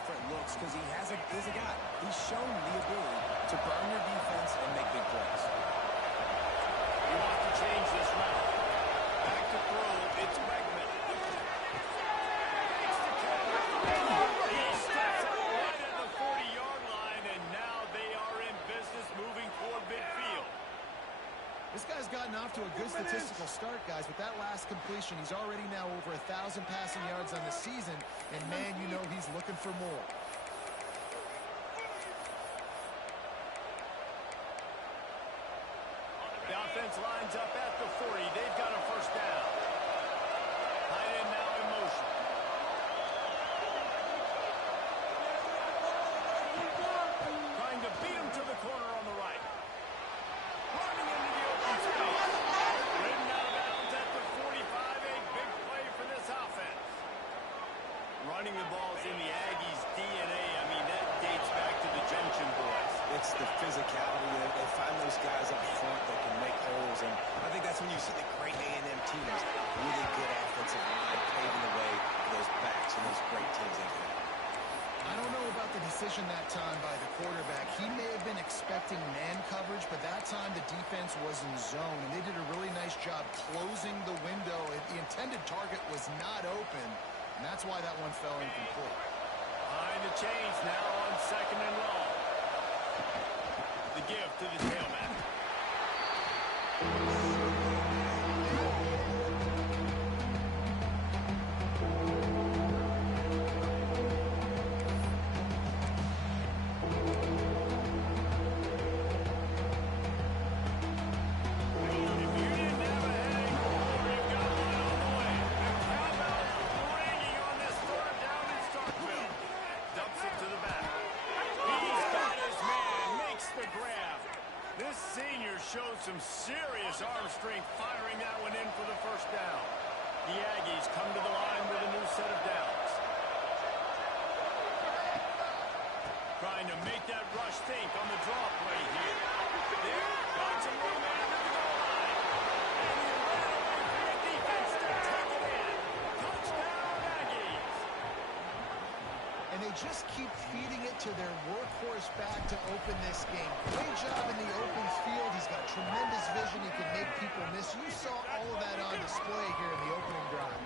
different looks because he's a guy. He's shown the ability to burn your defense and make big plays. You want to change this route. Back to throw. It's Bregman. He steps out right at the 40-yard line, and now they are in business moving toward midfield. This guy's gotten off to a good statistical start, guys. With that last completion, he's already now over 1,000 passing yards on the season, and man, you know he's looking for more. The offense lines up at the 40. They've got a first down. Tight end now in motion. Trying to beat him to the corner on the right. Running into the open space. Ridden out of bounds at the 45. A big play for this offense. Running the ball's in the Aggies' DNA. I mean, that dates back to the Junction Boys. It's the physicality. They find those guys up front that can make holes, and I think that's when you see the great A&M teams, really good offensive line, paving the way for those backs and those great teams they have. I don't know about the decision that time by the quarterback. He may have been expecting man coverage, but that time the defense was in zone, and they did a really nice job closing the window. The intended target was not open, and that's why that one fell incomplete. Behind the chains now on 2nd and long. The give to the tailback. Showed some serious arm strength firing that one in for the first down. The Aggies come to the line with a new set of downs. Trying to make that rush think on the draw play here. There, got some room in the goal line. And he ran away from the defense to take it in. Touchdown, Aggies. And they just keep feeding it to their workhorse back to open this game. Great job in the open field. He's got tremendous vision. He can make people miss. You saw all of that on display here in the opening drive.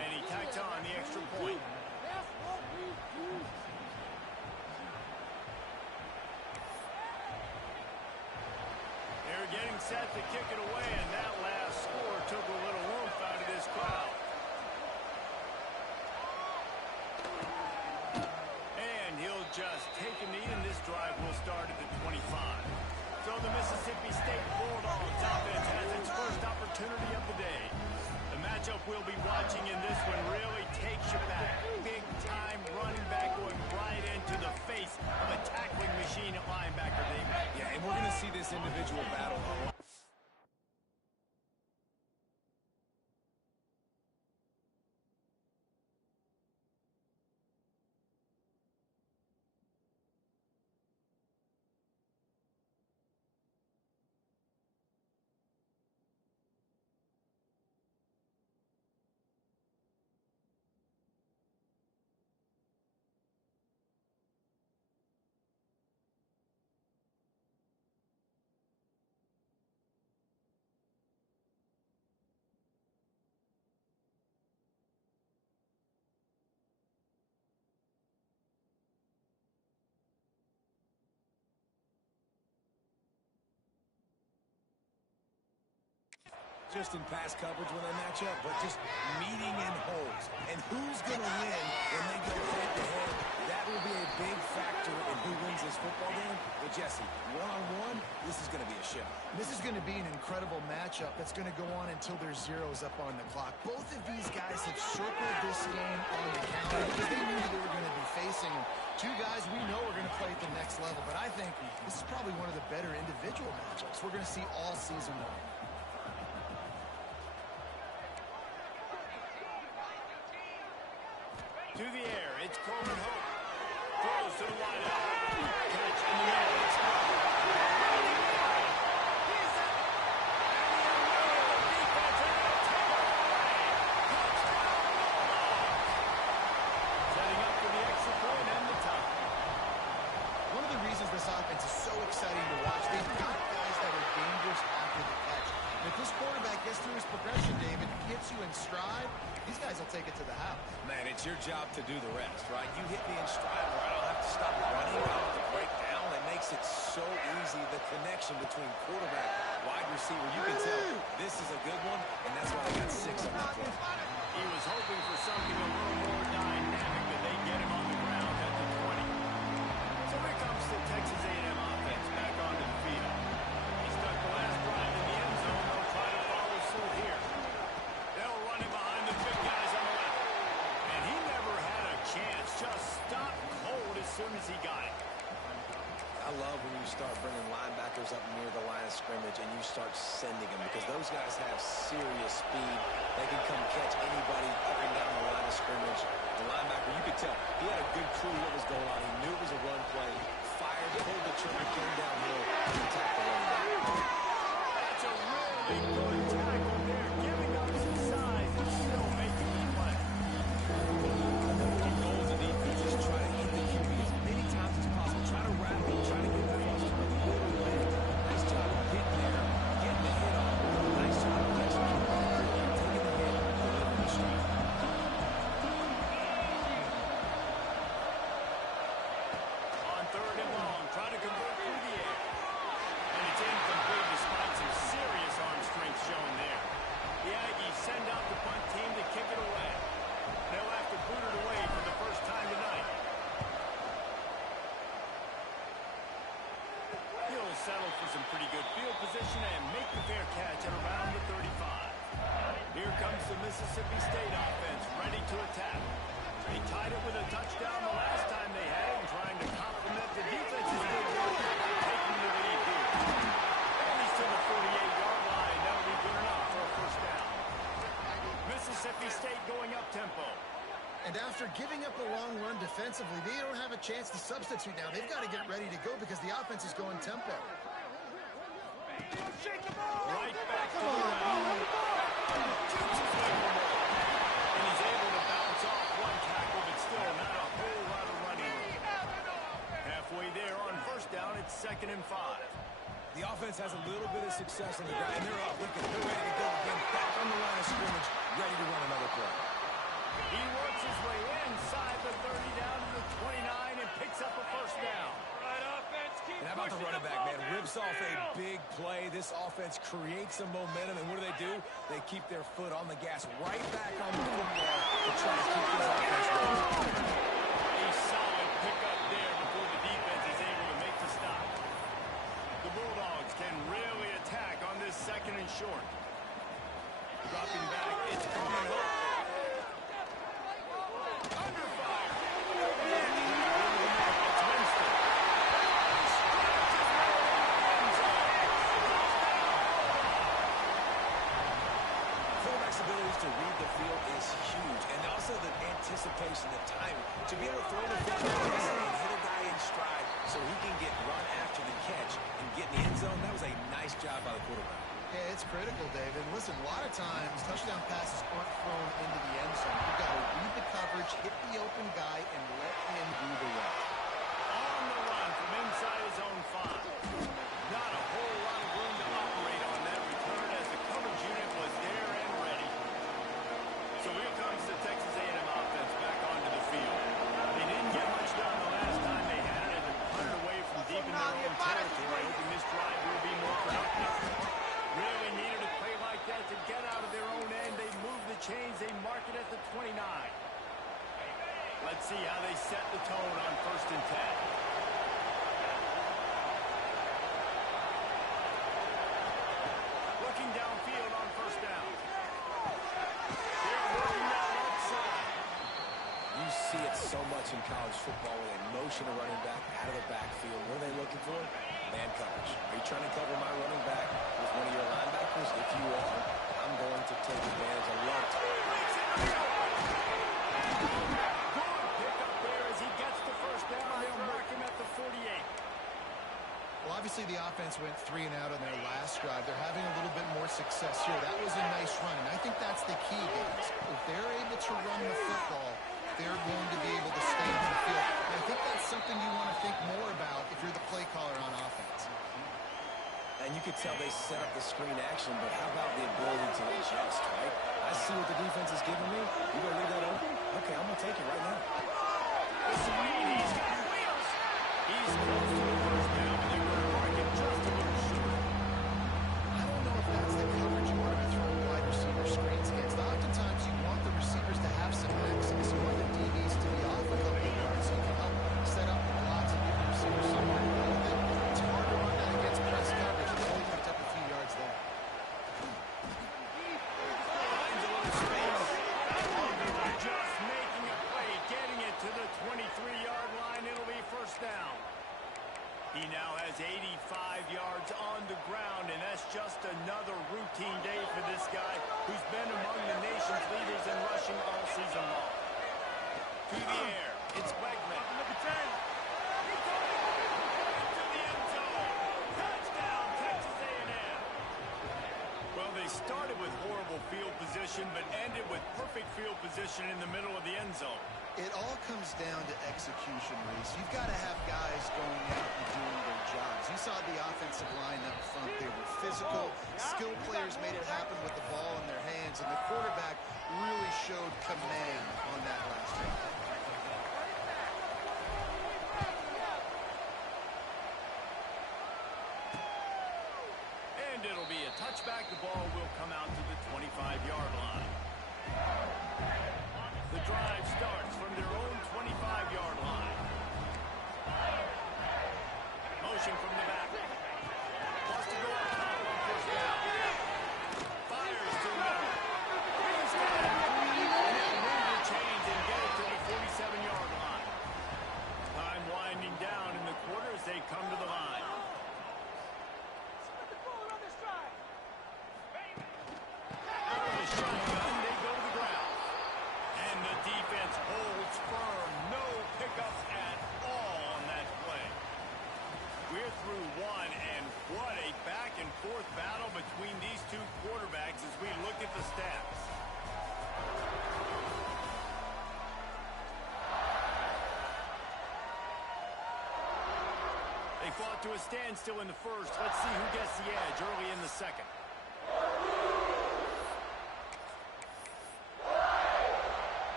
And he tacked on the extra point. They're getting set to kick it away, and that last score took a little oomph out of this crowd. Just take a knee, and this drive will start at the 25. So the Mississippi State Bulldogs offense has its first opportunity of the day. The matchup we'll be watching in this one really takes you back. Big-time running back going right into the face of a tackling machine at linebacker, David. Yeah, and we're going to see this individual battle a lot. Just in pass coverage when they match up, but just meeting in holes. And who's going to win when they go head-to-head? That will be a big factor in who wins this football game. But, Jesse, one-on-one, this is going to be a show. This is going to be an incredible matchup that's going to go on until there's zeros up on the clock. Both of these guys have circled this game on the calendar because they knew they were going to be facing them. Two guys we know are going to play at the next level, but I think this is probably one of the better individual matchups we're going to see all season long. To the air, it's Coleman Hope. Throws to the wideout. Catch in the middle. It's Hope. He's up. And the defense is going to take it away. Touchdown, Bulldogs. Setting up for the extra point and the job to do the rest, right? You hit me in stride where I don't have to stop running. I don't have to break down. It makes it so easy, the connection between quarterback, wide receiver. You can tell this is a good one, and that's why I got 6 on that play. He was hoping for something a little more dynamic, but they get him on the ground at the 20. So here comes the Texas A&M offense back onto the field. He stuck the last drive in the end zone. They'll try to follow suit here. They'll run him behind the big guys on the left. And he never had a chance. Just stopped cold as soon as he got it. I love when you start bringing linebackers up near the line of scrimmage and you start sending them because those guys have serious speed. They can come catch anybody up and down the line of scrimmage. The linebacker, you could tell, he had a good clue what was going on. He knew it was a run play, fired, pulled the trigger, came downhill, and attacked the running back. That's a really good tackle there, giving up some size and still making the play. The goal of the defense is try to hit the QB as many times as possible. Try to rattle him, try to get the first to a little bit. Nice job of getting there, getting the hit on. Nice job of catching the ball, taking the hit, delivering the strike. On 3rd and long, try to convert through the air. And it's incomplete despite some serious arm strength shown there. The Aggies send out the punt team to kick it away. They'll have to boot it away for the first time tonight. He'll settle for some pretty good field position and make the fair catch at around the 35. Here comes the Mississippi State offense ready to attack. They tied it with a touchdown the last time they had it, and trying to complement the defense's good work, taking the lead here. And he's to the 48-yard line. That'll be good enough for a first down. Mississippi State going up tempo. And after giving up a long run defensively, they don't have a chance to substitute now. They've got to get ready to go because the offense is going tempo. Right back to the ground. And he's able to bounce off one tackle, but still not a whole lot of running room. Halfway there on first down, it's 2nd and 5. The offense has a little bit of success on the ground, and they're up. Look, they're ready to go again. Back on the line of scrimmage, ready to run another play. He works his way inside the 30 down to the 29 and picks up a first down. And how about the running back, man? Rips off a big play. This offense creates some momentum, and what do? They keep their foot on the gas right back on the football to try to keep this offense rolling. A solid pickup there before the defense is able to make the stop. The Bulldogs can really attack on this 2nd and short. Dropping back, it's coming up. Under fire. It's Winston. Quarterback's abilities to read the field is huge, and also the anticipation, the timing. To be able to throw the football and hit a guy in stride so he can get run after the catch and get in the end zone, that was a nice job by the quarterback. Yeah, it's critical, David. Listen, a lot of times touchdown passes aren't thrown into the end zone. You've got to read the coverage, hit the open guy, and let him do the rest. On the run from inside his own 5. Not a whole lot of room to operate on that return as the coverage unit was there and ready. So here comes the Texas A&M offense back onto the field. They didn't get much done the last time they had it, and they punted away from deep in their own territory, hoping this drive will be more productive. Really needed a play like that to get out of their own end. They move the chains. They mark it at the 29. Let's see how they set the tone on 1st and 10. Looking downfield on first down. They're working that left side. You see it so much in college football when they motion a running back out of the backfield. What are they looking for? Man coverage. Are you trying to cover my running back with one of your linebackers? If you are, I'm going to take advantage. I love it. Good pick up there as he gets the first down. They'll mark him at the 48. Well, obviously the offense went 3 and out on their last drive. They're having a little bit more success here. That was a nice run, and I think that's the key, guys. If they're able to run the football, they're going to be able to stay on the field. And I think that's something you want to think more about if you're the play caller on offense. and you could tell they set up the screen action, but how about the ability to adjust, right? I see what the defense is giving me. You going to leave that open? Okay, I'm going to take it right now. The speed, he's got wheels. He's close to the first down, but they're going to mark him just a little short. I don't know if that's the coverage you want to be throwing wide receiver screens against. Oftentimes you want the receivers to have some access. You want the DBs to be off a couple of yards so you can help set up lots of different receivers somewhere to go with it. It's hard to run that against press coverage. It's only picked up a few yards there. Finds a little space. Just making a play, getting it to the 23-yard line. It'll be first down. He now has 85 yards on the ground, and that's just another routine day for this guy who's been among the nation's leaders in rushing all season long. To the air, it's Wegman. Number 10. He's going to the end zone. Touchdown, Texas A&M. Well, they started with horrible field position, but ended with perfect field position in the middle of the end zone. It all comes down to execution, Reese. You've got to have guys going out and doing their jobs. You saw the offensive line up front. They were physical. Skilled players made it happen with the ball in their hands, and the quarterback really showed command on that last drive. And it'll be a touchback. The ball will come out to the 25-yard line. The drive starts from their own 25-yard line. Motion from the back. Wants to go up top on first down. Fires to the middle. He's got it. And he'll move the chains and get it to the 47-yard line. Time winding down in the quarter as they come to the line. Out of the shotgun, they go to the ground. And the defense holds firm. No pickups at all on that play. We're through one, and what a back-and-forth battle between these two quarterbacks as we look at the stats. They fought to a standstill in the first. Let's see who gets the edge early in the second.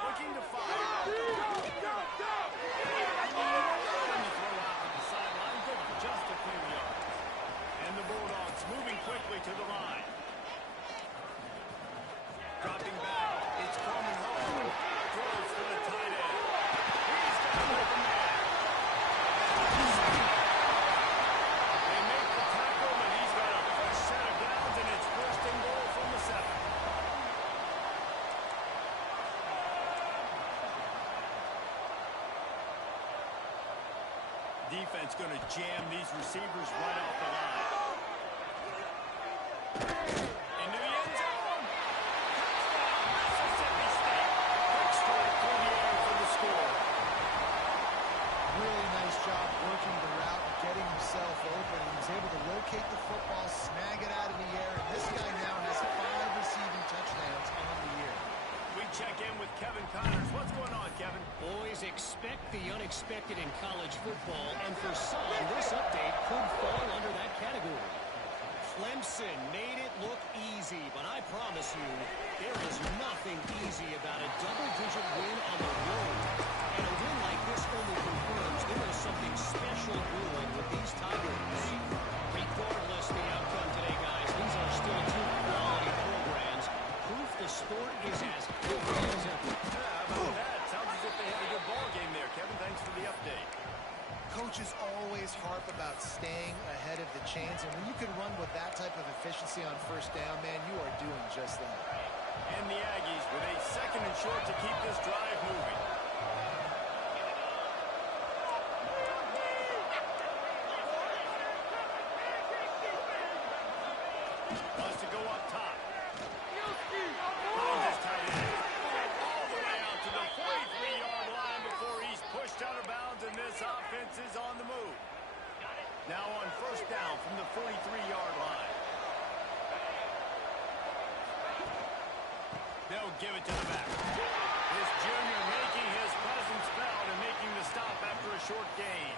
Looking to fire. And the throw out to the sideline, good for just a few yards. And the Bulldogs moving quickly to the line. Dropping back, it's Coleman home. Throws to the tight end. He's got an open man. They make the tackle, and he's got a fresh set of downs, and it's first and goal from the 7. Defense going to jam these receivers right off the line. Into the end zone. Touchdown, Mississippi State. Quick strike through the air for the score. Really nice job working the route and getting himself open. He was able to locate the football, snag it out of the air, and this guy now has 5 receiving touchdowns on the year. We check in with Kevin Connors. What's going on, Kevin? Boys, expect the unexpected in college football, and for some, this update could fall under that category. Clemson made it look easy, but I promise you, there is nothing easy about a double-digit win on the road. And a win like this only confirms there is something special brewing with these Tigers. Regardless the outcome today, guys, these are still 2 quality programs. Proof the sport is as healthy as ever. How about that? Sounds as if they had a good ball game there, Kevin. Thanks for the update. Coaches always harp about staying ahead of the chains, and when you can run with that type of efficiency on first down, man, you are doing just that. And the Aggies with a second and short to keep this drive moving. Wants to go up top. Finds his tight end. All the way out to the 43-yard line before he's pushed out of bounds, and this offense is on the move. Now on first down from the 43-yard line. They'll give it to the back. This junior making his presence felt and making the stop after a short gain.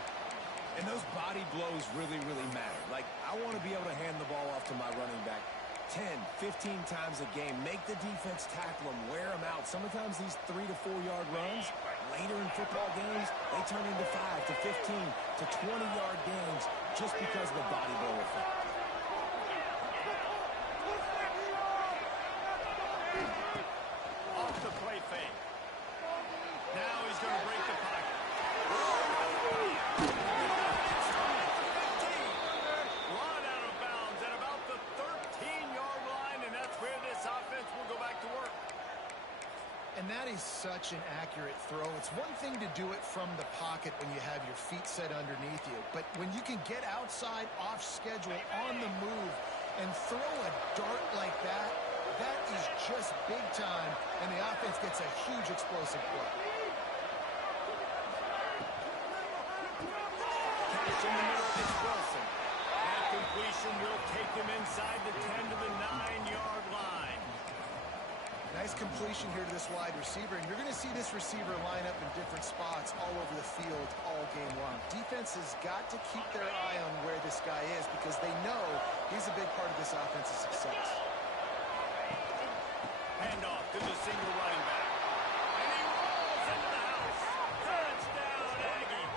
And those body blows really, really matter. Like, I want to be able to hand the ball off to my running back 10, 15 times a game. Make the defense tackle them, wear them out. Sometimes these 3 to 4 yard runs, later in football games, they turn into 5 to 15 to 20-yard gains just because of the body blow effect. Off the play fake. Now he's going to break the pocket. Run out of bounds at about the 13-yard line, and that's where this offense will go back to work. And that is such an accurate throw. It's one thing to do it from the pocket when you have your feet set underneath you, but when you can get outside, off schedule, on the move, and throw a dart like that, that is just big time, and the offense gets a huge explosive play. Catch in the middle, it's Wilson. That completion will take them inside the 10 to the 9-yard line. Nice completion here to this wide receiver, and you're going to see this receiver line up in different spots all over the field all game long. Defense has got to keep their eye on where this guy is because they know he's a big part of this offense's success. Handoff to the single running back. And he rolls into the house. Touchdown, Aggie.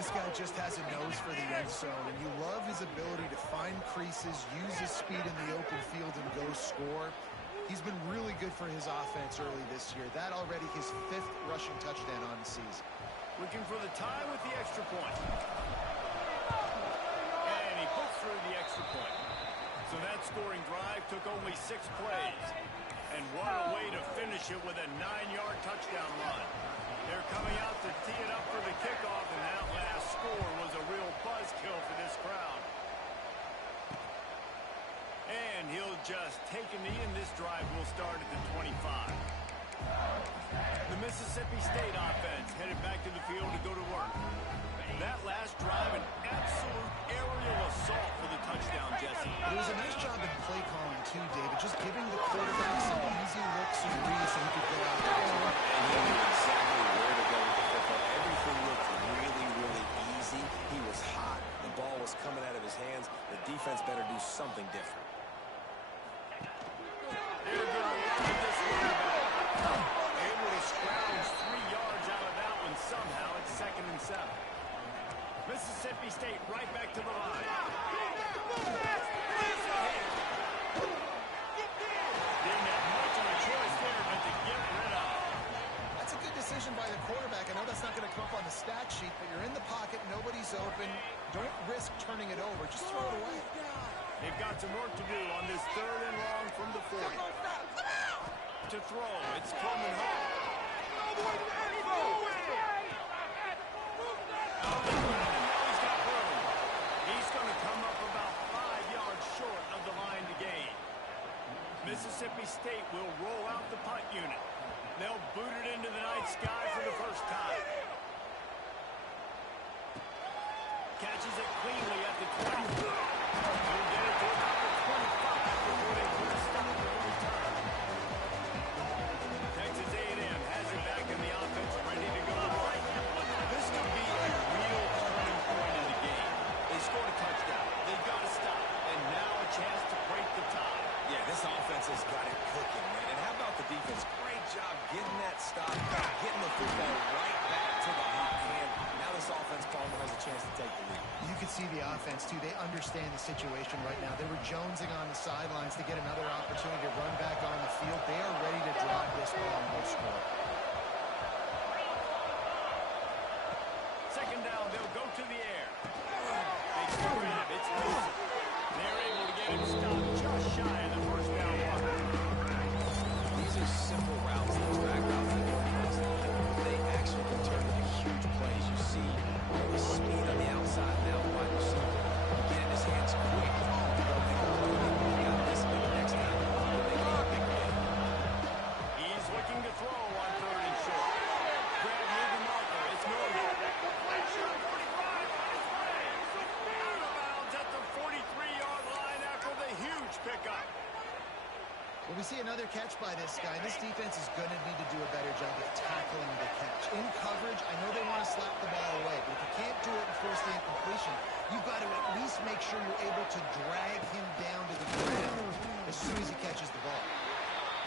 This guy just has a nose for the end zone, and you love his ability to find creases, use his speed in the open field, and go score. He's been really good for his offense early this year. That already his 5th rushing touchdown on the season. Looking for the tie with the extra point. And he puts through the extra point. So that scoring drive took only 6 plays. And what a way to finish it with a 9-yard touchdown run. They're coming out to tee it up for the kickoff, and that last score was a real buzzkill for this crowd. And he'll just take a knee, and this drive will start at the 25. The Mississippi State offense headed back to the field to go to work. That last drive, an absolute aerial assault for the touchdown, Jesse. It was a nice job in play calling, too, David, just giving the quarterback some easy looks and reads so he could go out there. And he knew exactly where to go with the football. Everything looked really, really easy. He was hot. The ball was coming out of his hands. The defense better do something different. They're going to run this running back. Able to scrounge 3 yards out of that one somehow. It's 2nd and 7. Mississippi State right back to the line. Didn't have much of a choice there, but to get rid of. That's a good decision by the quarterback. I know that's not going to come up on the stat sheet, but you're in the pocket, nobody's open. Don't risk turning it over. Just throw it away. They've got some work to do on this 3rd and long from the 40. To throw, it's Coleman Hall. He's got room. He's going to come up about 5 yards short of the line to gain. Mississippi State will roll out the punt unit. They'll boot it into the night sky for the first time. Catches it cleanly at the 20. He'll get it to about the 25 before they put a stop to the return. Texas A&M has it back in the offense, ready to go. This could be a real turning point in the game. They scored a touchdown. They've got to stop. And now a chance to break the tie. Yeah, this offense has got it cooking, man. And how about the defense? Great job getting that stop, getting the football right back to the hot hand. Now this offense, Palmer, has a chance to take the lead. You can see the offense, too. They understand the situation right now. They were jonesing on the sidelines to get another opportunity to run back on the field. They are ready to drive this ball and go score. 2nd down, they'll go to the air. They score him. It's Wilson. They're able to get him stopped just shy of the 1st down mark. These are simple routes, the drag routes that go across the field. They actually can turn into huge plays. You see all the speed on the outside now, wide receiver. Get in his hands quick. He got this next time. They'll make it a big play. He's looking to throw on 3rd and short. Grab near the marker. It's Norman. Out of bounds at the 43-yard line after the huge pickup. Well, we see another catch by this guy. This defense is going to need to do a better job of tackling the catch. In coverage, I know they want to slap the ball away, but if you can't do it and force the incompletion, you've got to at least make sure you're able to drag him down to the ground as soon as he catches the ball.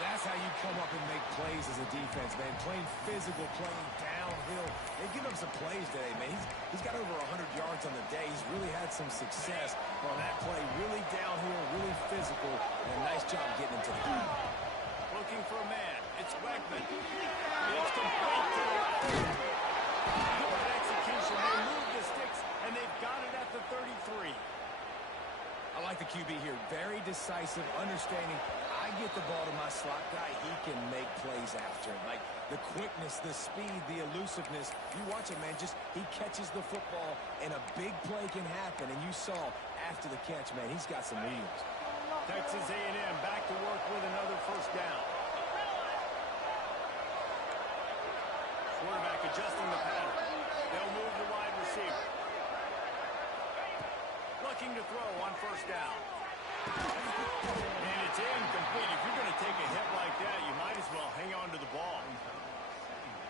That's how you come up and make plays as a defense, man. Playing physical, playing downhill. They give him some plays today, man. He's got over 100 yards on the day. He's really had some success on that play. Really downhill, really physical, and a nice job getting into the ground. Looking for a man. It's Weckman. It's complete to the left. Good execution. They move the sticks, and they've got it at the 33. I like the QB here. Very decisive, understanding. I get the ball to my slot guy, he can make plays after. Like the quickness, the speed, the elusiveness. You watch it, man. Just he catches the football, and a big play can happen. And you saw after the catch, man, he's got some wheels. Texas A&M back to work with another first down. Quarterback adjusting the pattern. They'll move the wide receiver. Looking to throw on first down. And it's incomplete. If you're going to take a hit like that, you might as well hang on to the ball.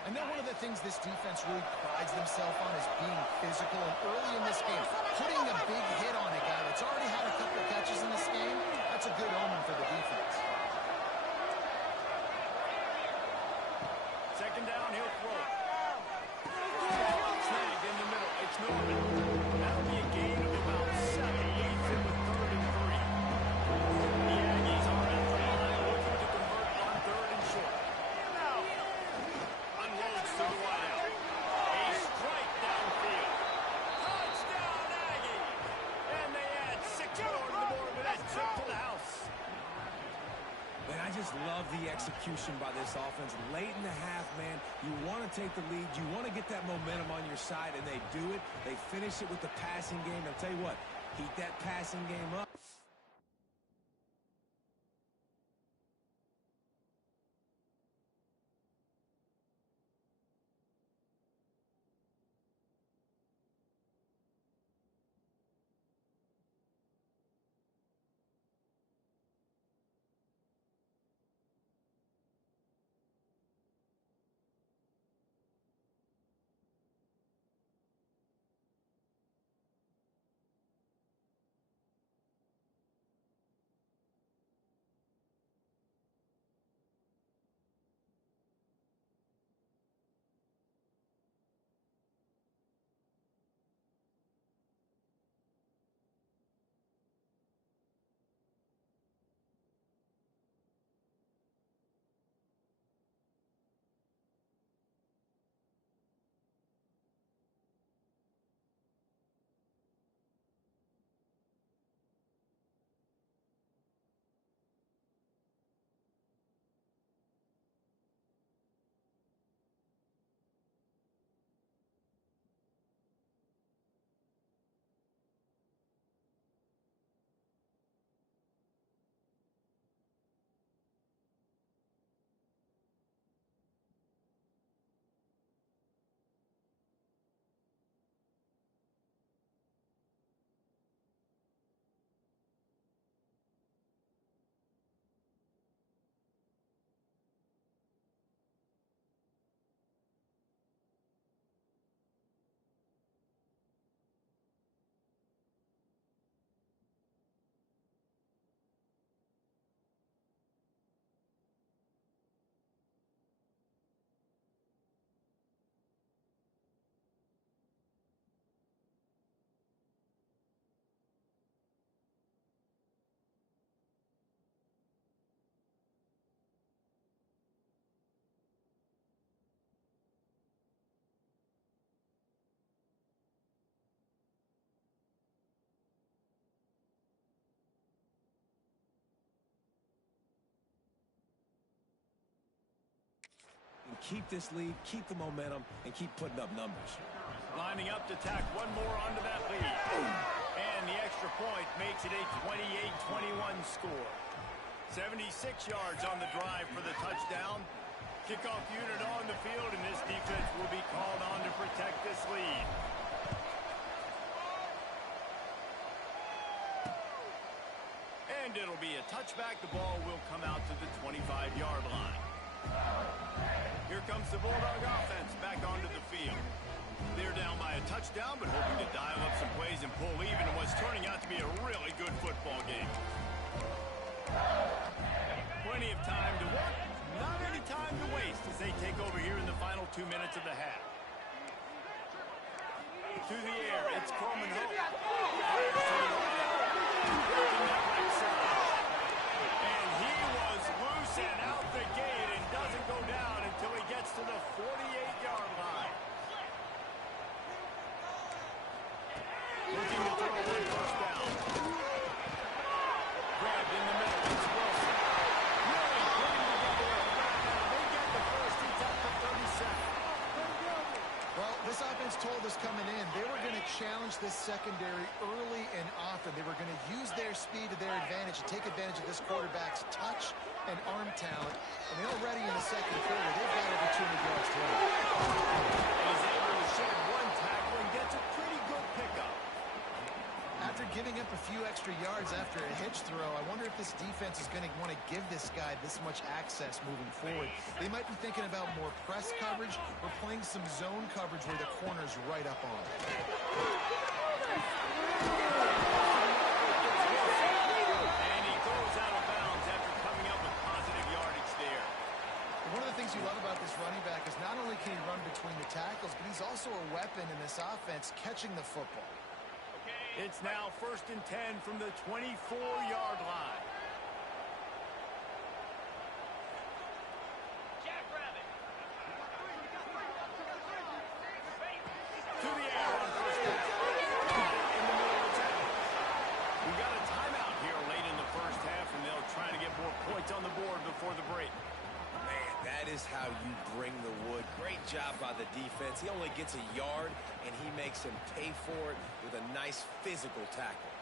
And then one of the things this defense really prides themselves on is being physical. And early in this game, putting a big hit on a guy that's already had a couple of catches in this game, that's a good omen for the defense. Second down, he'll throw it. Snag in the middle. It's Norman. That'll be a gain of about 7. Leads him with 3rd and 3. The Aggies are at the line looking to convert on 3rd and short. Unloads to the wideout. A strike downfield. Touchdown, Aggie! And they add 6 more to the board with that trip to the house. Man, I just love the execution by this offense. Late in the half, man, you want to take the lead. You want to get that momentum on your side, and they do it. They finish it with the passing game. I'll tell you what, keep that passing game up. And keep this lead, keep the momentum, and keep putting up numbers. Lining up to tack one more onto that lead. And the extra point makes it a 28-21 score. 76 yards on the drive for the touchdown. Kickoff unit on the field, and this defense will be called on to protect this lead. And it'll be a touchback, the ball will come out to the 25-yard line. Here comes the Bulldog offense back onto the field. They're down by a touchdown, but hoping to dial up some plays and pull even in what's turning out to be a really good football game. Plenty of time to work, not any time to waste as they take over here in the final 2 minutes of the half. To the air, it's Coleman Hope. And he was loose and out the gate and doesn't go down until he gets to the 48-yard line. Looking to throw one first down. Grabbed in the middle, it's Wilson. Really putting together a breakdown. They get the first, he's up to 37. Well, this offense told us coming in they were going to challenge this secondary early and often. They were going to use their speed to their advantage and take advantage of this quarterback's touch and arm talent. And already in the second quarter, they've got over 200 yards to run. He's able to shed one tackle and gets a pretty good pickup. After giving up a few extra yards after a hitch throw, I wonder if this defense is going to want to give this guy this much access moving forward. They might be thinking about more press coverage or playing some zone coverage where the corner's right up on it. And he goes out of bounds after coming up with positive yardage there. One of the things you love about this running back is not only can he run between the tackles, but he's also a weapon in this offense catching the football. It's now 1st and 10 from the 24-yard line. To the air on first down. In the middle of the tackle. We got a timeout here late in the first half, and they'll try to get more points on the board before the break. Man, that is how you bring the wood. Great job by the defense. He only gets a yard, and he makes him pay for it with a nice physical tackle.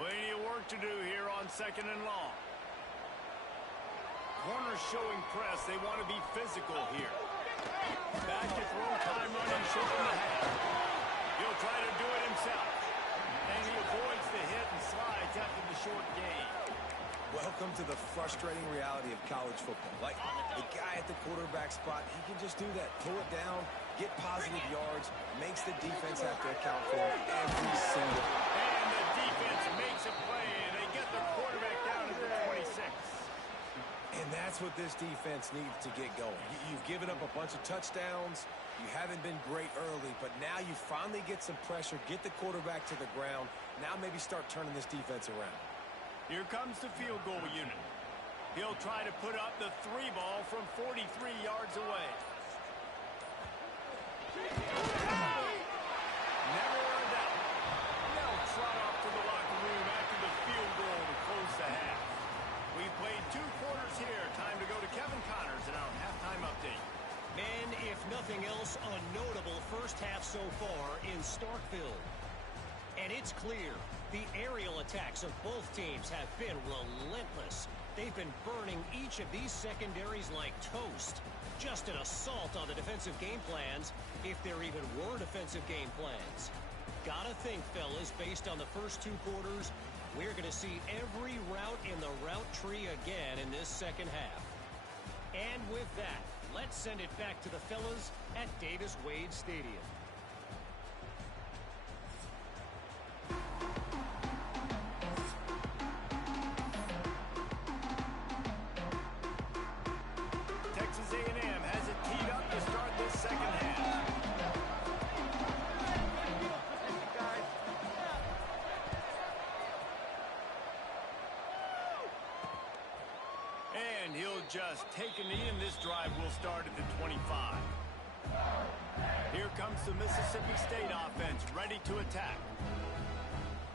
Plenty of work to do here on 2nd and long. Corners showing press. They want to be physical here. Back to throw, time running short in the half. He'll try to do it himself. And he avoids the hit and slides after the short gain. Welcome to the frustrating reality of college football. Like, the guy at the quarterback spot, he can just do that. Pull it down, get positive yards, makes the defense have to account for it every single. And the defense makes a play, and they get the quarterback down to the 26. And that's what this defense needs to get going. You've given up a bunch of touchdowns. You haven't been great early, but now you finally get some pressure, get the quarterback to the ground. Now maybe start turning this defense around. Here comes the field goal unit. He'll try to put up the 3 ball from 43 yards away. Never earned out. They'll trot off to the locker room after the field goal to close the half. We played 2 quarters here. Time to go to Kevin Connors in our halftime update. And if nothing else, a notable first half so far in Starkville. And it's clear, the aerial attacks of both teams have been relentless. They've been burning each of these secondaries like toast. Just an assault on the defensive game plans, if there even were defensive game plans. Gotta think, fellas, based on the first 2 quarters, we're going to see every route in the route tree again in this second half. And with that, let's send it back to the fellas at Davis-Wade Stadium. Texas A&M has it teed up to start this second half. And he'll just take a knee, and this drive will start at the 25. Here comes the Mississippi State offense, ready to attack.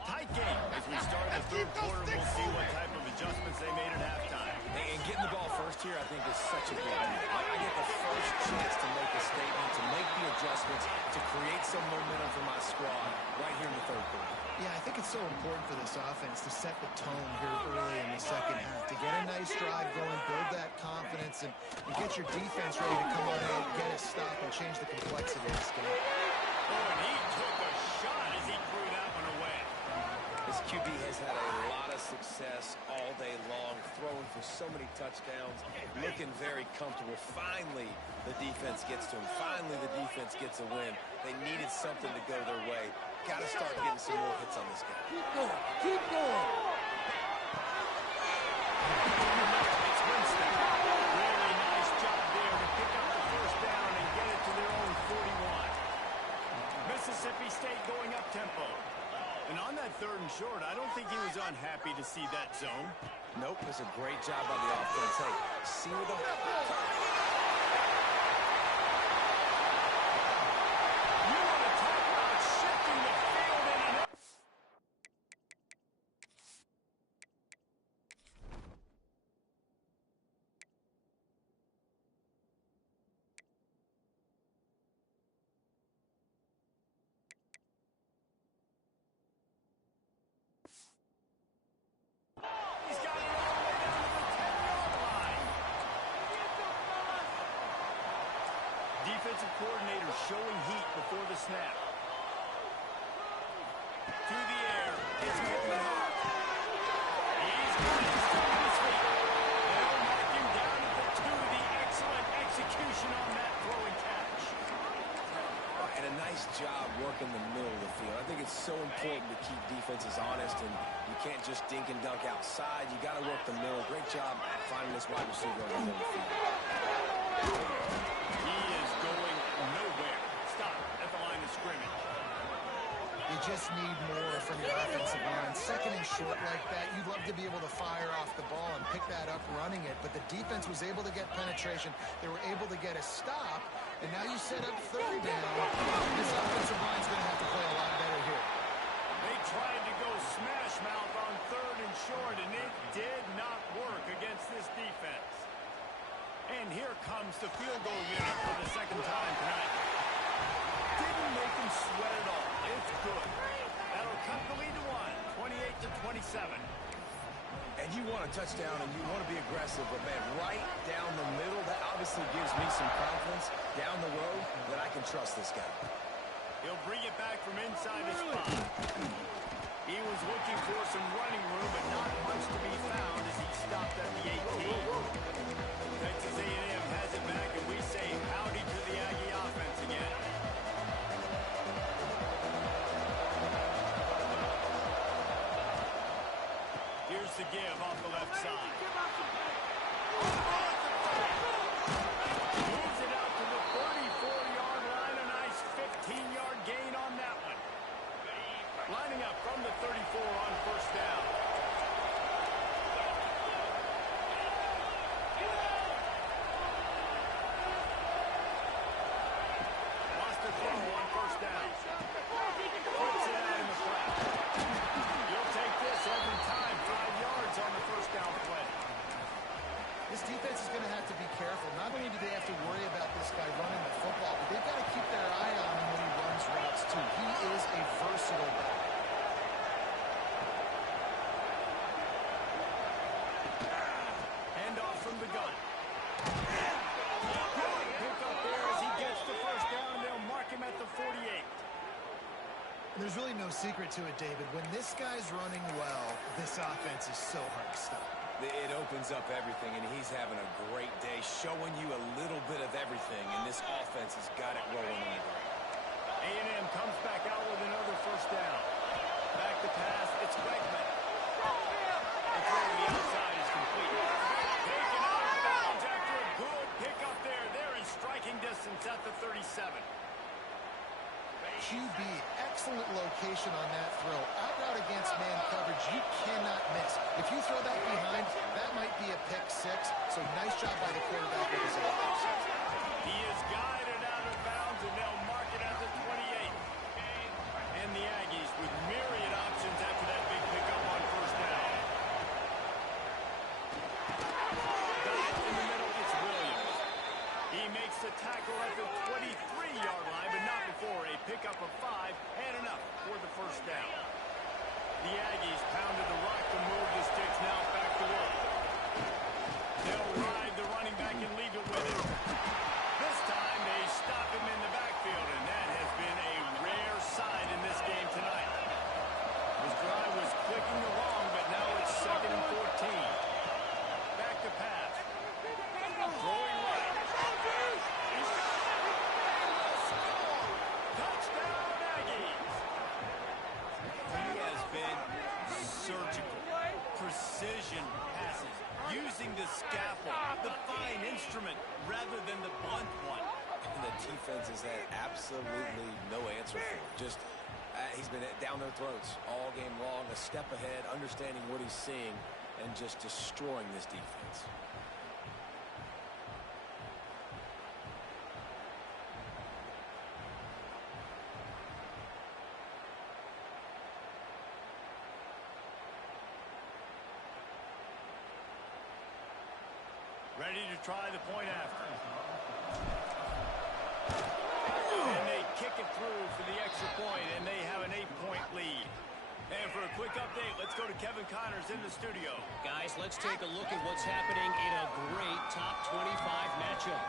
Tight game as we start the third quarter. We'll see what type of adjustments they made at halftime. And getting the ball first here, I think, is such a big deal. I get the first chance to make a statement, to make the adjustments, to create some momentum for my squad right here in the third quarter. Yeah, I think it's so important for this offense to set the tone here early in the second half, to get a nice drive going, build that confidence, and get your defense ready to come on in, get a stop, and change the complexity of this game. Oh, and he took a shot as he threw that one away. This QB has had a lot of success all day long, throwing for so many touchdowns, looking very comfortable. Finally, the defense gets to him. Finally, the defense gets a win. They needed something to go their way. Got to start getting some more hits on this guy. Keep going. Keep going. It's Winston. Really nice job there to pick up the first down and get it to their own 41. Mississippi State going up tempo. And on that 3rd and short, I don't think he was unhappy to see that zone. Nope, it's a great job by the offense. Hey, see where the... You want to talk about shifting the field in and out. He's got it all the way down to the 10-yard line. Defensive coordinator showing heat before the snap. To the air. It's Pittman Hart. He's got it still on his feet. They'll mark him down at the 2. The excellent execution on that throw and catch. And a nice job working the middle of the field. I think it's so important to keep defenses honest, and you can't just dink and dunk outside. You got to work the middle. Great job finding this wide receiver on the middle of the field. He is going nowhere. Stop at the line of scrimmage. You just need more from your offensive line. 2nd and short like that, you'd love to be able to fire off the ball and pick that up running it, but the defense was able to get penetration. They were able to get a stop, and now you set up 3rd down. This offensive line's going to have to play a lot better here. They tried to go smash mouth on 3rd and short, and it did not work against this defense. And here comes the field goal unit for the 2nd time tonight. Didn't make him sweat at all. It's good. That'll cut the lead to 1, 28-27. And you want a touchdown, and you want to be aggressive, but, man, right down the middle, that obviously gives me some confidence down the road that I can trust this guy. He'll bring it back from inside his spot. He was looking for some running room, but not much to be found as he stopped at the 18. Texas A&M has it back, and we say howdy to the Aggie offense again. Here's the give off the left side. Moves it out to the 34-yard line. A nice 15-yard gain on that one. Lining up from the 34 on 1st down. Lost the throw on 1st down. Puts it out in the flat. You'll take this every time. 5 yards on the 1st down play. This defense is going to have to be careful. Not only do they have to worry about this guy running the football, but they've got to keep their eye on him when he runs routes, too. He is a versatile back. Handoff from the gun. Good pick up there as he gets the 1st down, and they'll mark him at the 48. There's really no secret to it, David. When this guy's running well, this offense is so hard to stop. It opens up everything, and he's having a great day, showing you a little bit of everything, and this offense has got it rolling on the ground. A&M comes back out with another 1st down. Back to pass, it's Beckman. The throw to the outside is complete. Taken out of bounds after a good pickup there. They're in striking distance at the 37. QB, excellent location on that throw. Out route against man coverage, you cannot miss. If you throw that behind, that might be a pick 6. So nice job by the quarterback with his offense. He is guided out of bounds, and they'll mark it at the 28. And the Aggies with myriad options after that big pickup on 1st down. Got it in the middle, it's Williams. He makes the tackle at the 23-yard line, but not before a pickup of 5 and enough for the 1st down. The Aggies pounded the rock to move the sticks, now back to work. They'll ride the running back and leave it with him. This time they stop him in the backfield, and that has been a rare sight in this game tonight. His drive was quick instrument rather than the blunt one. And the defense has had absolutely no answer for him. Just, he's been down their throats all game long, a step ahead, understanding what he's seeing, and just destroying this defense. Ready to try the point after. And they kick it through for the extra point, and they have an 8-point lead. And for a quick update, let's go to Kevin Connors in the studio. Guys, let's take a look at what's happening in a great top 25 matchup.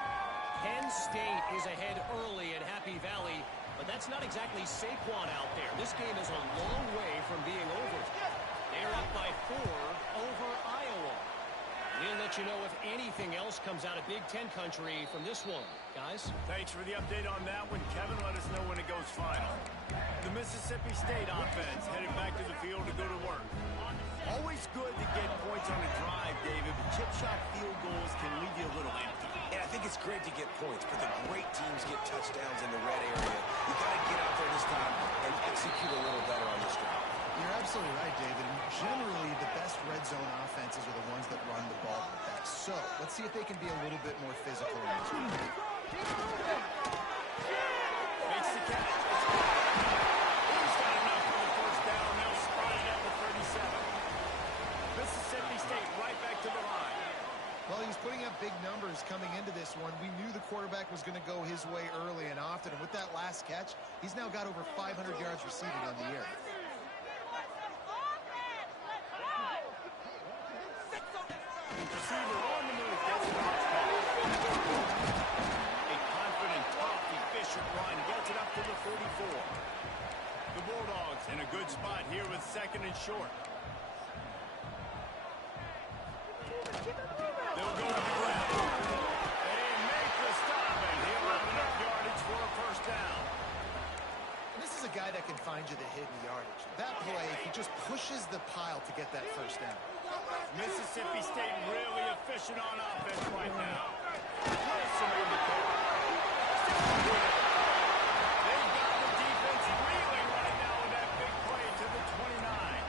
Penn State is ahead early at Happy Valley, but that's not exactly Saquon out there. This game is a long way from being over. They're up by 4 over Iowa. We'll let you know if anything else comes out of Big Ten country from this one. Guys? Thanks for the update on that one. Kevin, let us know when it goes final. The Mississippi State offense headed back to the field to go to work. Always good to get points on a drive, David, but chip shot field goals can leave you a little empty. And I think it's great to get points, but the great teams get touchdowns in the red area. You got to get out there this time and execute a little better on this drive. You're absolutely right, David. And generally, the best red zone offenses are the ones that run the ball the best. So let's see if they can be a little bit more physical in this one. Makes the catch. He's got enough for the first down. They'll spot it at the 37. Mississippi State right back to the line. Well, he's putting up big numbers coming into this one. We knew the quarterback was going to go his way early and often. And with that last catch, he's now got over 500 yards receiving on the year. Receiver on the move. Gets it off. A confident, tough, efficient run. Gets it up to the 44. The Bulldogs in a good spot here with second and short. They'll go to the ground. They make the stop, and he'll have enough yardage for a first down. This is a guy that can find you the hidden yardage. That play, he just pushes the pile to get that first down. Mississippi State really efficient on offense right now. Wilson on the kick. They've got the defense reeling right now with that big play to the 29.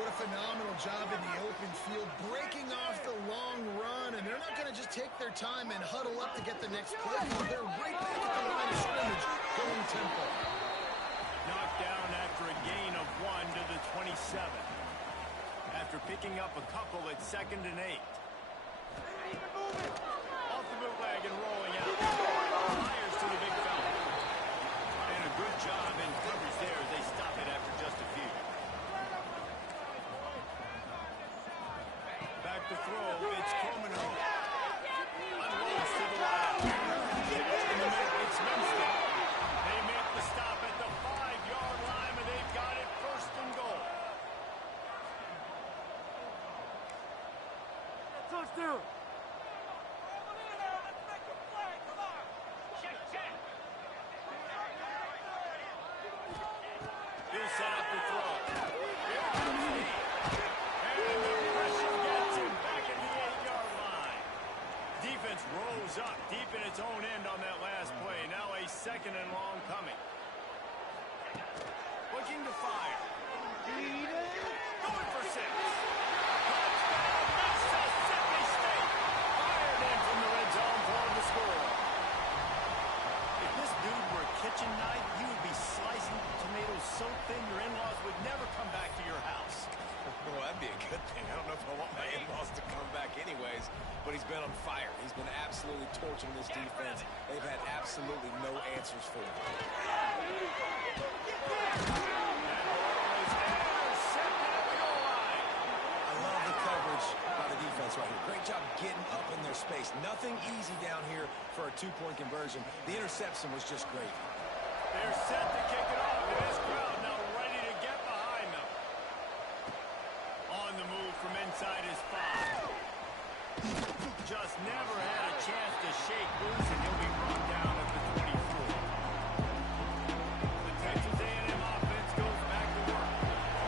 What a phenomenal job in the open field, breaking off the long run, and they're not going to just take their time and huddle up to get the next play. They're right back at the line of scrimmage, going tempo. Knocked down after a gain of 1 to the 27. After picking up a couple at 2nd and 8. Off the bootleg and rolling out. Fires to the big fella. And a good job in coverage there as they stop it after just a few. Back to throw. It's Coleman home. Unloads to the left. In the middle, it's Winston. They make the stop at the 5-yard line, and they've got it 1st and goal. Touchdown! He'll set up the throw. Here comes Lee. And the pressure gets him back at the 8-yard line. Defense rolls up deep in its own end on that last play. Now a 2nd and long coming. Looking to fire. Going for 6. Mississippi State fired in from the red zone for the score. If this dude were a kitchen knife, you would be slicing tomatoes so thin your in-laws would never come back to your house. Well, that'd be a good thing. I don't know if I want my in-laws to come back anyways, but he's been on fire. He's been absolutely torching this defense. They've had absolutely no answers for him. I love the coverage by the defense right here. Great job getting up in their space. Nothing easy down here for a 2-point conversion. The interception was just great. They're set to kick it off, and this crowd now ready to get behind them. On the move from inside his 5. Just never had a chance to shake loose, and he'll be brought down at the 24. The Texas A&M offense goes back to work.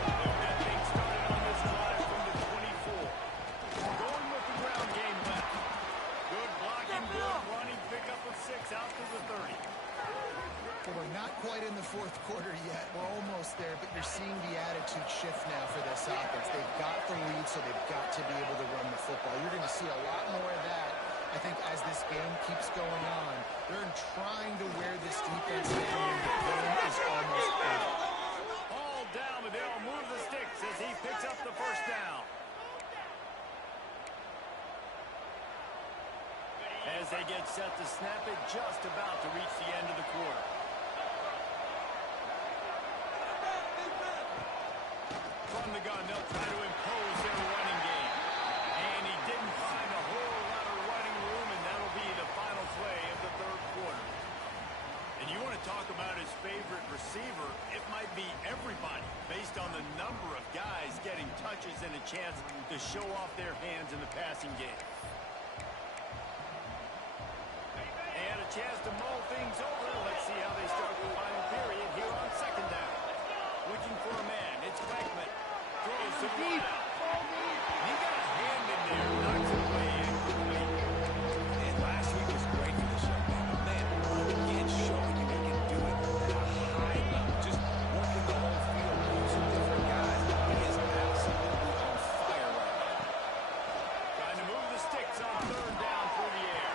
They'll get things started on this drive from the 24. Going with the ground game left. quite in the fourth quarter yet. We're almost there, but you're seeing the attitude shift now for this offense. They've got the lead, so they've got to be able to run the football. You're going to see a lot more of that, I think, as this game keeps going on. They're trying to wear this defense down when the game is almost over. Ball down, but they'll move the sticks as he picks up the first down. As they get set to snap it, just about to reach the end of the quarter. From the gun, they'll try to impose their running game. And he didn't find a whole lot of running room, and that'll be the final play of the third quarter. And you want to talk about his favorite receiver, it might be everybody, based on the number of guys getting touches and a chance to show off their hands in the passing game. They had a chance to mull things over. Let's see how they start the final period here on second down. Looking for a man. It's Beckman. Throws to the right out. He got a hand in there. Knocks it away incomplete. And last week was great for this young man. But man, again, showing you he can do it at a high level. Just working the whole field, using different guys. He is absolutely on fire right now. Trying to move the sticks on third down through the air.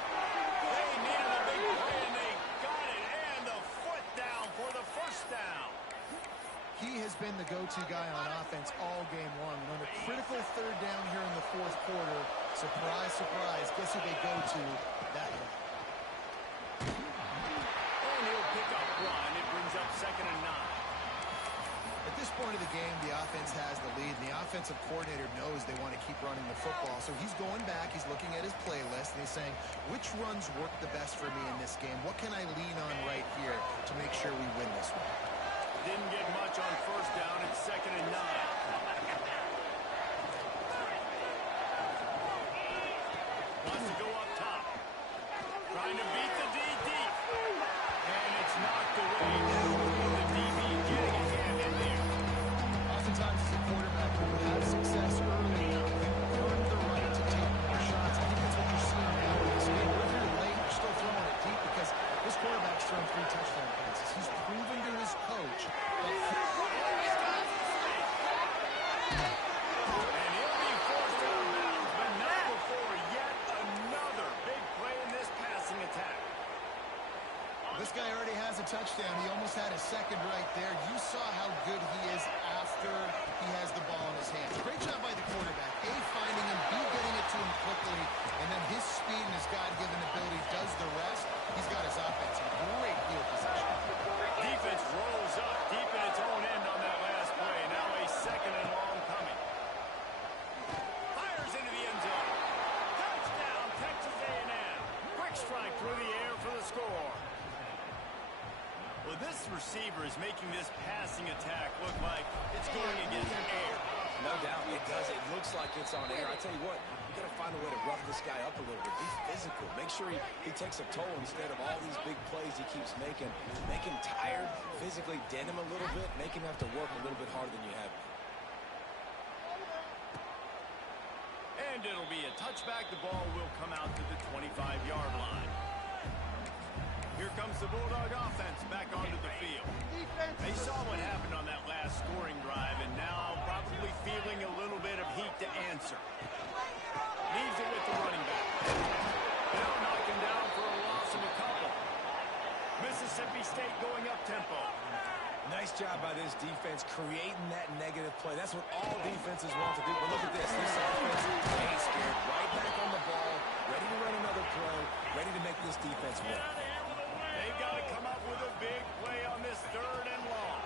They needed a big play, and they got it. And the foot down for the first down. He has been the go-to guy on offense all game long. And on a critical third down here in the fourth quarter, surprise, surprise, guess who they go to? That one. And he'll pick up one. It brings up 2nd and 9. At this point of the game, the offense has the lead, and the offensive coordinator knows they want to keep running the football. So he's going back, he's looking at his playlist, and he's saying, which runs work the best for me in this game? What can I lean on right here to make sure we win this one? Didn't get much on first down. It's 2nd and 9. Wants to go up top. Trying to beat the D deep. And it's knocked away. The DB getting his hand in there. Oftentimes, as a quarterback, when you have success early, you earn the right to take more shots. I think that's what you're seeing now in this game. If you're late, you're still throwing it deep because this quarterback's thrown 3 touchdown passes. He's proven to his coach that And he'll be forced out of bounds, but not before yet another big play in this passing attack. this guy already has a touchdown. He almost had a second right there. You saw how good he is after he has the ball in his hands. Great job by the quarterback. A, finding him, B, getting it to him quickly, and then his speed and his God-given ability does the rest. He's got his offense in great field position. Defense rolls up deep in its own end on that last play. Now a 2nd and long coming. Fires into the end zone. Touchdown, Texas A&M. Quick strike through the air for the score. Well, this receiver is making this passing attack look like it's going against air. No doubt it does. It looks like it's on air. I tell you what, you got to find a way to rough this guy up a little bit. Be physical. Make sure he takes a toll instead of all these big plays he keeps making. Make him tired, physically dent him a little bit, make him have to work a little bit harder than you have. And it'll be a touchback. The ball will come out to the 25-yard line. Here comes the Bulldog offense back onto the field. They saw what happened on that last scoring drive, and now probably feeling a little bit of heat to answer. Leaves it with the running back. They'll knock him down for a loss of a couple. Mississippi State going up tempo. Nice job by this defense creating that negative play. That's what all defenses want to do. But look at this. This offense ain't scared. Right back on the ball, ready to run another play, ready to make this defense win. They've got to come up with a big play on this 3rd and long.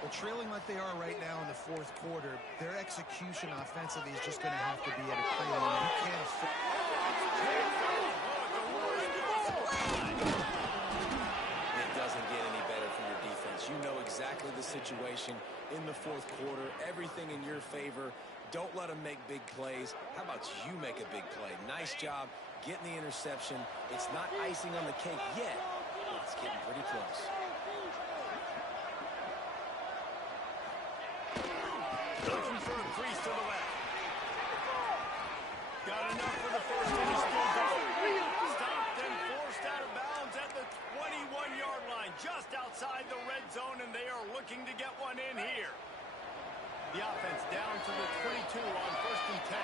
Well, trailing like they are right now in the fourth quarter, their execution offensively is just going to have to be at a premium. You can't afford. It doesn't get any better from your defense. You know exactly the situation in the fourth quarter. Everything in your favor. Don't let them make big plays. How about you make a big play? Nice job getting the interception. It's not icing on the cake yet, but it's getting pretty close. a crease to the left. Got enough for the first and he's still going. Stopped and forced out of bounds at the 21-yard line, just outside the red zone, and they are looking to get one in here. The offense down to the 22 on 1st and 10.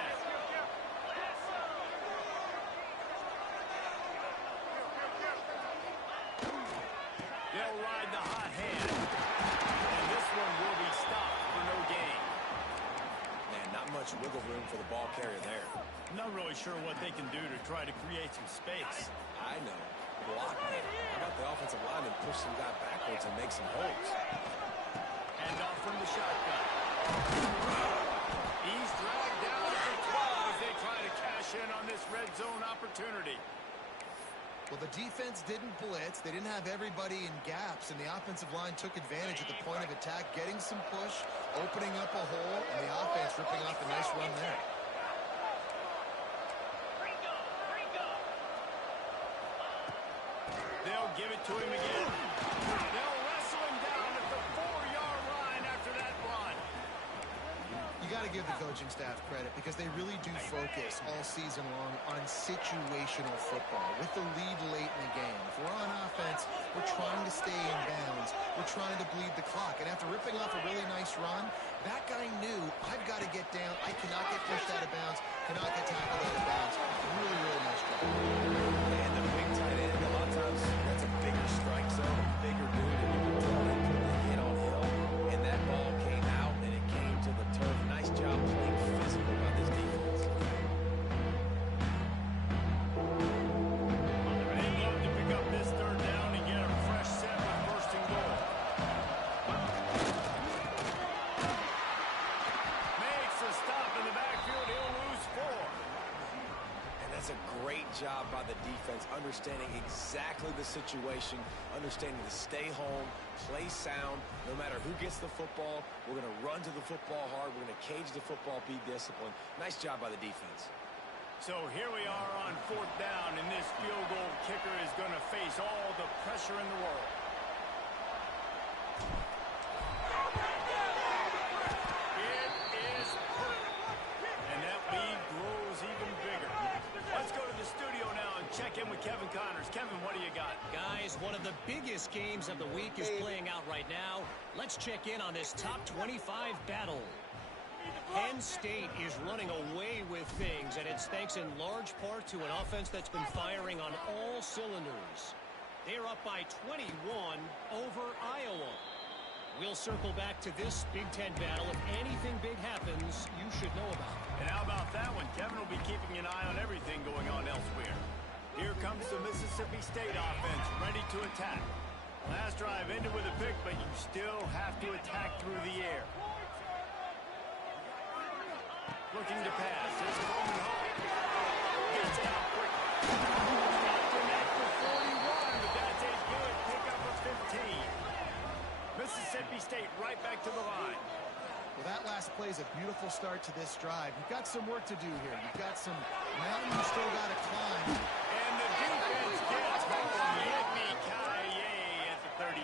They'll ride the hot hand. And this one will be stopped for no gain. Man, not much wiggle room for the ball carrier there. Not really sure what they can do to try to create some space. I know. Block man. How about the offensive lineman push some guy backwards and make some holes? Hand off from the shotgun. He's dragged down for 12 as they try to cash in on this red zone opportunity. Well, the defense didn't blitz. They didn't have everybody in gaps, and the offensive line took advantage at the point of attack, getting some push, opening up a hole, and the offense ripping off a nice run there. They'll give it to him again. They'll wrestle him down at the 4-yard line after that run. You got to give the coaching staff credit because they really do focus all season long on situational football with the lead late in the game. If we're on offense, we're trying to stay in bounds. We're trying to bleed the clock. And after ripping off a really nice run, that guy knew, I've got to get down. I cannot get pushed out of bounds, cannot get tackled out of bounds. Really, really nice job. And the big tight end, a lot of times, that's a bigger strike zone, a bigger dude, and you can tell they put the hit on him. And that ball came out, and it came to the turf. Nice job playing physical by this defense. They'd love to pick up this 3rd down and get a fresh set with 1st and goal. Makes a stop in the backfield. He'll lose 4. And that's a great job by the defense, understanding exactly the situation, understanding to stay home, play sound. No matter who gets the football, we're going to run to the football hard. We're going to cage the football, be disciplined. Nice job by the defense. So here we are on 4th down, and this field goal kicker is going to face all the pressure in the world. It is perfect. And that lead grows even bigger. Let's go to the studio now and check in with Kevin Connors. Kevin, what do you got? Guys, one of the biggest games of the week is playing out right now. Let's check in on this top 25 battle. Penn State is running away with things, and it's thanks in large part to an offense that's been firing on all cylinders. They're up by 21 over Iowa. We'll circle back to this Big Ten battle. If anything big happens, you should know about it. And how about that one? Kevin will be keeping an eye on everything going on elsewhere. Here comes the Mississippi State offense, ready to attack. Last drive ended with a pick, but you still have to attack through the air. Looking to pass. Here's Coleman Hall. Gets it out quick. Stopped him at the 41, but that's a good pickup of 15. Mississippi State right back to the line. Well, that last play is a beautiful start to this drive. You've got some work to do here. You've got some mountain you still got to climb. And the defense gets home. Yippee-ki-yay at the 35.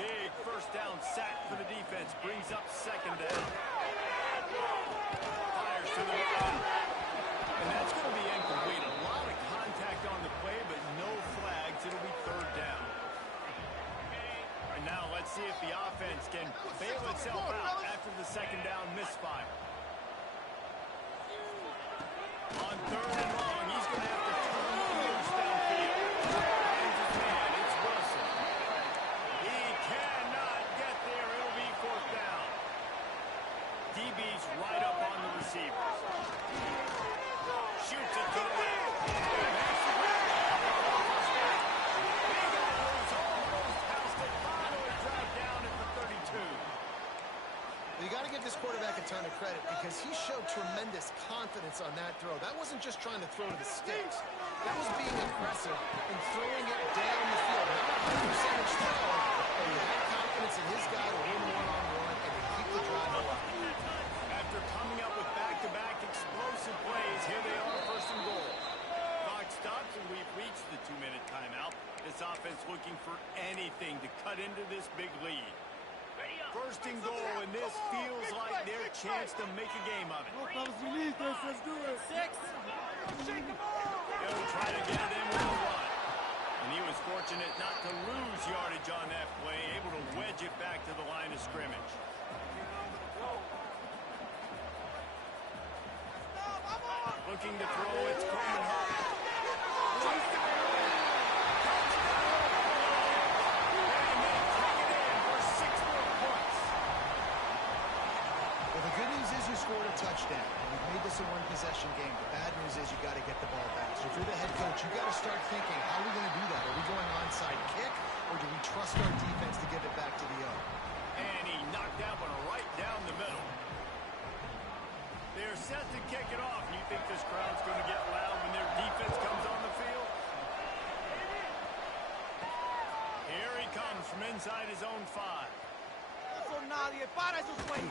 Big 1st down sack for the defense. Brings up 2nd down. Fires to the right. And that's going to be incomplete. A lot of contact on the play, but no flags. It'll be 3rd down. And now let's see if the offense can bail itself out after the 2nd down misfire. On 3rd and long, he's going to have to turn loose downfield. Finds his man. It's Wilson. He cannot get there. It'll be 4th down. DB's right up on the receivers. Shoots it to the left. Makes the grab. Big I's almost passed it. Finally dragged down at the 32. You got to give this quarterback a ton of credit because he showed tremendous confidence on that throw. That wasn't just trying to throw to the sticks. That was being aggressive and throwing it down the field. Not a high percentage throw, but he had confidence in his guy to win one-on-one and to keep the drive alive. After coming up with back-to-back explosive plays, here they are, 1st and goal. Clock stops, and we've reached the 2-minute timeout. This offense looking for anything to cut into this big lead. Ready up. First and goal, and this feels like their chance to make a game of it. Oh, fellas, we need this. Let's do it. 6. Shake the ball. He'll try to get it in with a run. And he was fortunate not to lose yardage on that play, able to wedge it back to the line of scrimmage. Looking to throw, it's Coleman Hurd. Well, the good news is you scored a touchdown. You've made this a one-possession game. The bad news is you got to get the ball back. So if you're the head coach, you got to start thinking, how are we going to do that? Are we going onside kick, or do we trust our defense to give it back to the O? And he knocked that one right down the middle. They're set to kick it off. You think this crowd's going to get loud when their defense comes on the field? Here he comes from inside his own 5. Nadie para esos güeyes.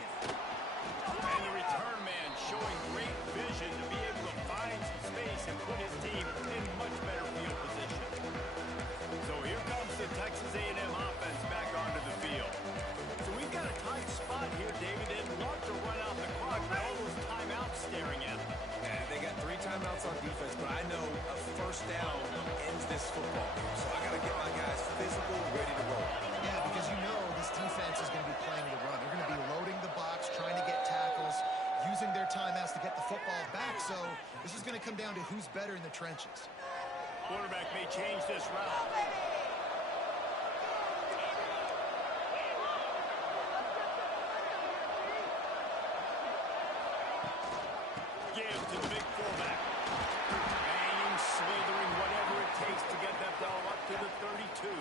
And the return man showing great vision to be able to find some space and put his team in much better field position. So here comes the Texas A&M offense back onto the field. So we've got a tight spot here, David. They'd love to run out the clock with all those timeouts staring at them. Yeah, they got 3 timeouts on defense, but I know a first down ends this football game. So I got to get my guys physical, ready to roll. Yeah, because you know this defense is going to be playing the run. They're going to be loading the box, trying to get tackles, using their timeouts to get the football back. So this is going to come down to who's better in the trenches. Quarterback may change this route. Give to the big fullback. Banging, slithering, whatever it takes to get that ball up to the 32.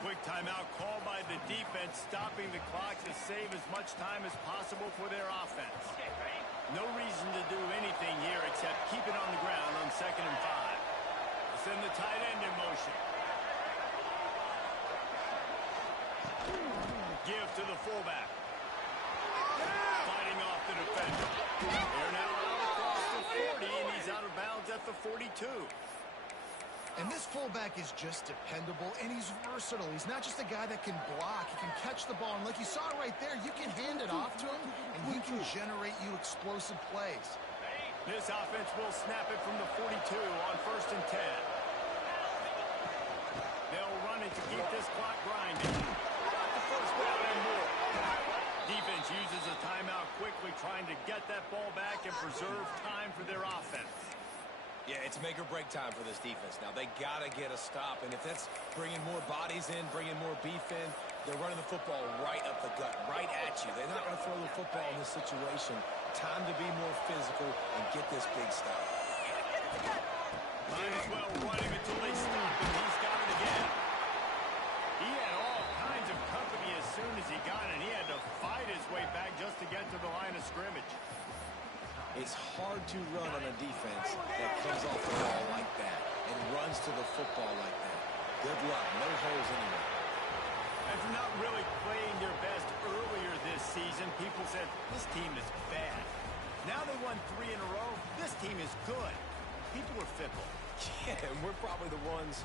Quick timeout called by the defense, stopping the clock to save as much time as possible for their offense. No reason to do anything here except keep it on the ground on 2nd and 5. Send the tight end in motion. Give to the fullback. Fighting off the defender. They're now out across the 40, and he's out of bounds at the 42. And this fullback is just dependable, and he's versatile. He's not just a guy that can block. He can catch the ball, and like you saw right there, you can hand it off to him, and he can generate you explosive plays. This offense will snap it from the 42 on 1st and 10. They'll run it to keep this clock grinding. Got the first down and more. Defense uses a timeout quickly, trying to get that ball back and preserve time for their offense. Yeah, it's make or break time for this defense. Now, they got to get a stop, and if that's bringing more bodies in, bringing more beef in, they're running the football right up the gut, right at you. They're not going to throw the football in this situation. Time to be more physical and get this big stop. Might as well run him until they stop him. He's got it again. He had all kinds of company as soon as he got it. He had to fight his way back just to get to the line of scrimmage. It's hard to run on a defense that comes off the ball like that and runs to the football like that. Good luck. No holes anywhere. After not really playing their best earlier this season, people said, this team is bad. Now they won 3 in a row. This team is good. People are fickle. Yeah, and we're probably the ones